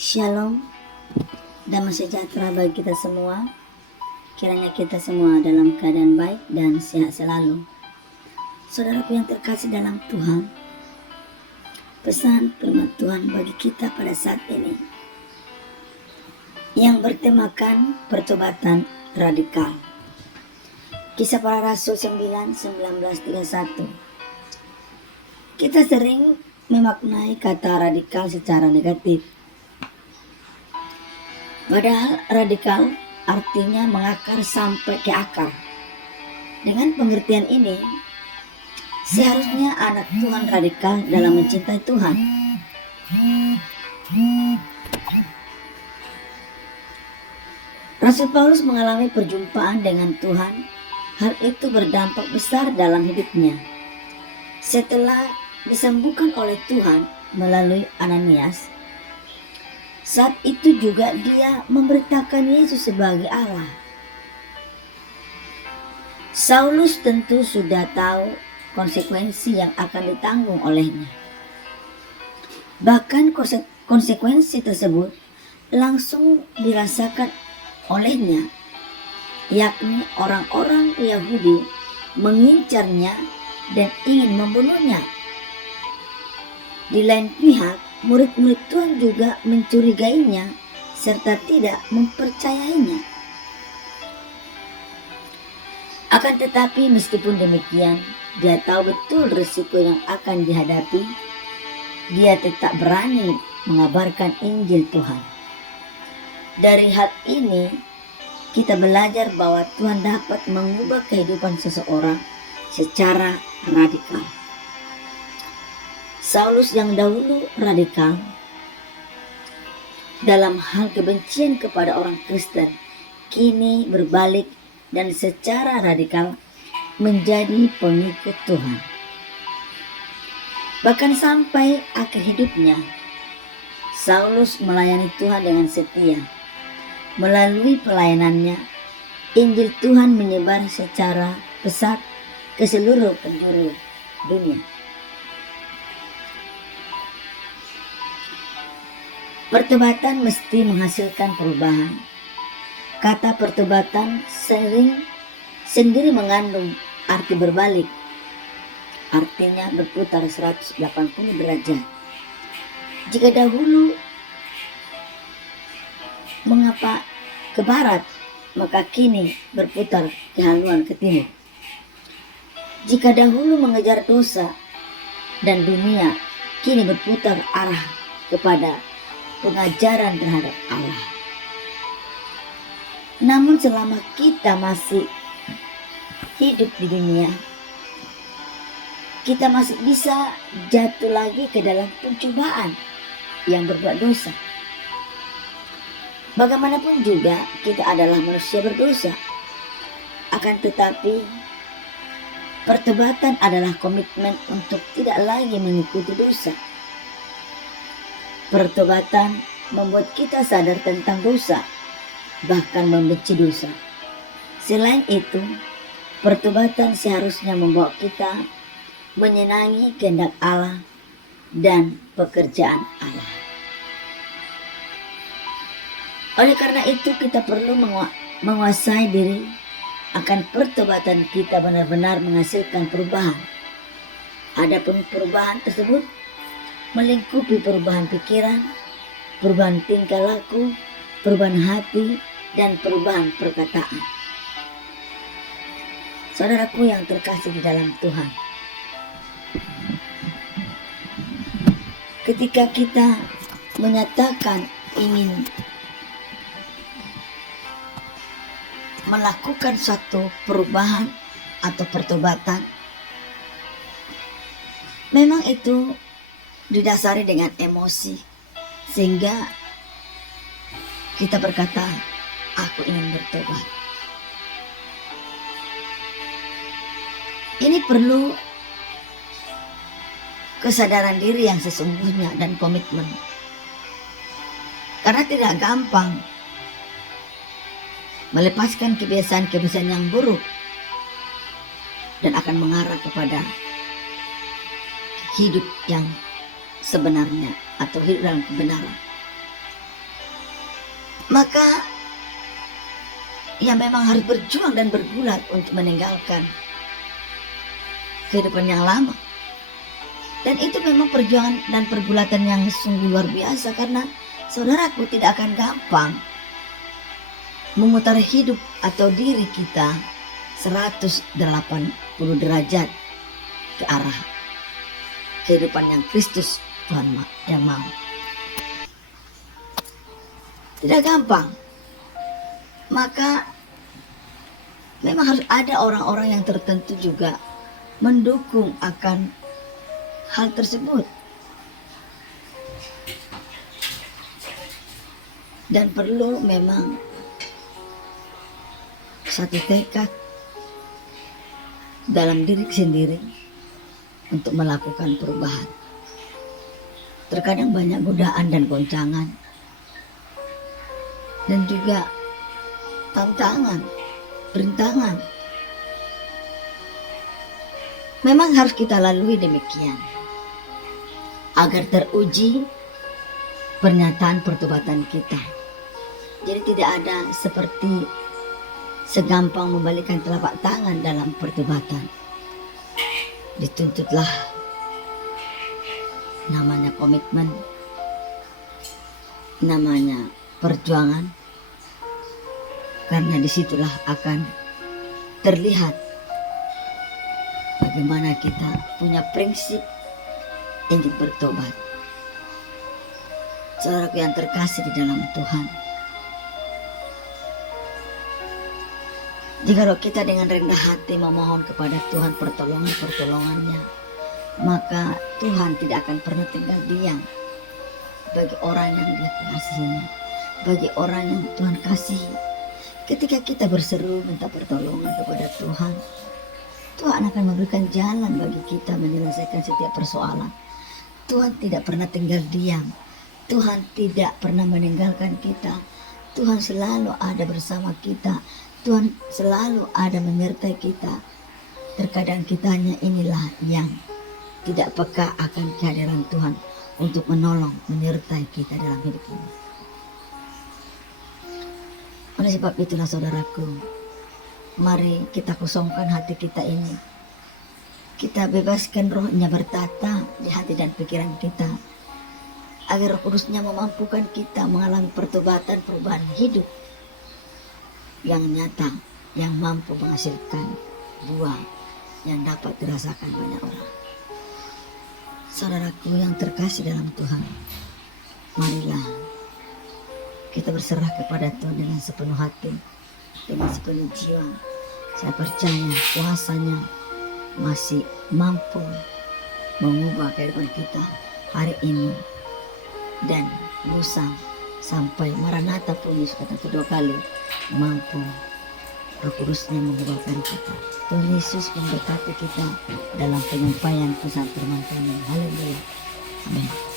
Shalom, damai sejahtera bagi kita semua. Kiranya kita semua dalam keadaan baik dan sehat selalu. Saudaraku yang terkasih dalam Tuhan, pesan firman Tuhan bagi kita pada saat ini yang bertemakan pertobatan radikal. Kisah Para Rasul 9:19-31. Kita sering memaknai kata radikal secara negatif. Padahal radikal artinya mengakar sampai ke akar. Dengan pengertian ini, seharusnya anak Tuhan radikal dalam mencintai Tuhan. Rasul Paulus mengalami perjumpaan dengan Tuhan. Hal itu berdampak besar dalam hidupnya. Setelah disembuhkan oleh Tuhan melalui Ananias, saat itu juga dia memberitakan Yesus sebagai Allah. Saulus tentu sudah tahu konsekuensi yang akan ditanggung olehnya. Bahkan konsekuensi tersebut langsung dirasakan olehnya, yakni orang-orang Yahudi mengincarnya dan ingin membunuhnya. Di lain pihak, murid-murid Tuhan juga mencurigainya serta tidak mempercayainya. Akan tetapi meskipun demikian, dia tahu betul risiko yang akan dihadapi. Dia tetap berani mengabarkan Injil Tuhan. Dari hal ini, kita belajar bahwa Tuhan dapat mengubah kehidupan seseorang secara radikal. Saulus yang dahulu radikal dalam hal kebencian kepada orang Kristen, kini berbalik dan secara radikal menjadi pengikut Tuhan. Bahkan sampai akhir hidupnya, Saulus melayani Tuhan dengan setia. Melalui pelayanannya, Injil Tuhan menyebar secara pesat ke seluruh penjuru dunia. Pertobatan mesti menghasilkan perubahan. Kata pertobatan sendiri mengandung arti berbalik. Artinya berputar 180 derajat. Jika dahulu mengapa ke barat, maka kini berputar ke haluan ke timur. Jika dahulu mengejar dosa dan dunia, kini berputar arah kepada pengajaran terhadap Allah. Namun selama kita masih hidup di dunia, kita masih bisa jatuh lagi ke dalam pencobaan yang berbuat dosa. Bagaimanapun juga kita adalah manusia berdosa. Akan tetapi pertobatan adalah komitmen untuk tidak lagi mengikuti dosa. Pertobatan membuat kita sadar tentang dosa, bahkan membenci dosa. Selain itu, pertobatan seharusnya membawa kita menyenangi kehendak Allah dan pekerjaan Allah. Oleh karena itu, kita perlu menguasai diri akan pertobatan kita benar-benar menghasilkan perubahan. Adapun perubahan tersebut melingkupi perubahan pikiran, perubahan tingkah laku, perubahan hati, dan perubahan perkataan. Saudaraku yang terkasih di dalam Tuhan, ketika kita menyatakan ingin melakukan suatu perubahan atau pertobatan, memang itu didasari dengan emosi, sehingga kita berkata, aku ingin bertobat. Ini perlu kesadaran diri yang sesungguhnya dan komitmen. Karena tidak gampang melepaskan kebiasaan-kebiasaan yang buruk dan akan mengarah kepada hidup yang sebenarnya atau hidup dalam kebenaran. Maka ya memang harus berjuang dan bergulat untuk meninggalkan kehidupan yang lama. Dan itu memang perjuangan dan pergulatan yang sungguh luar biasa, karena saudaraku, tidak akan gampang memutar hidup atau diri kita 180 derajat ke arah kehidupan yang Kristus Tuhan yang mau. Tidak gampang. Maka memang harus ada orang-orang yang tertentu juga mendukung akan hal tersebut. Dan perlu memang satu tekad dalam diri sendiri untuk melakukan perubahan. Terkadang banyak godaan dan goncangan, dan juga tantangan, rintangan. Memang harus kita lalui demikian agar teruji pernyataan pertobatan kita. Jadi tidak ada seperti segampang membalikkan telapak tangan dalam pertobatan. Dituntutlah namanya komitmen, namanya perjuangan, karena disitulah akan terlihat bagaimana kita punya prinsip ingin bertobat. Saudaraku yang terkasih di dalam Tuhan, jika kita dengan rendah hati memohon kepada Tuhan pertolongan-pertolongannya, maka Tuhan tidak akan pernah tinggal diam bagi orang yang Dia kasihinya, bagi orang yang Tuhan kasihi. Ketika kita berseru minta pertolongan kepada Tuhan, Tuhan akan memberikan jalan bagi kita menyelesaikan setiap persoalan. Tuhan tidak pernah tinggal diam. Tuhan tidak pernah meninggalkan kita. Tuhan selalu ada bersama kita. Tuhan selalu ada menyertai kita. Terkadang kitanya inilah yang tidak peka akan kehadiran Tuhan untuk menolong, menyertai kita dalam hidup ini. Oleh sebab itulah saudaraku, mari kita kosongkan hati kita ini. Kita bebaskan rohnya bertata di hati dan pikiran kita, agar Roh Kudusnya memampukan kita mengalami pertobatan, perubahan hidup yang nyata, yang mampu menghasilkan buah yang dapat dirasakan banyak orang. Saudaraku yang terkasih dalam Tuhan, marilah kita berserah kepada Tuhan dengan sepenuh hati, dengan sepenuh jiwa. Saya percaya kuasanya masih mampu mengubah kehidupan kita hari ini dan lusa, sampai Maranatha pun Yesus kata kedua kali, mampu Roh Kudusnya mengubahkan kita. Tuhan Yesus memberkati kita dalam penyampaian pesan firman Tuhan. Haleluya. Amin.